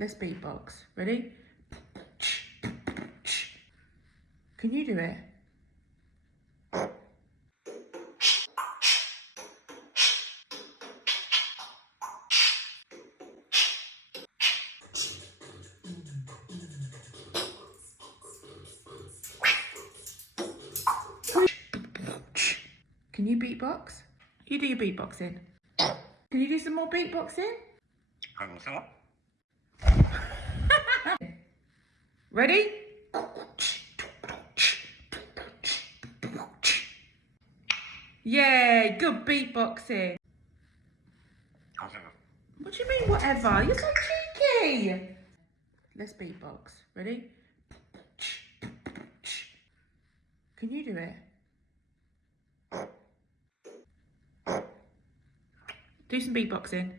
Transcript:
Let's beatbox. Ready? Can you do it? Can you beatbox? You do your beatboxing. Can you do some more beatboxing? Ready? Yeah, good beatboxing. What do you mean, whatever? You're so cheeky. Let's beatbox. Ready? Can you do it? Do some beatboxing.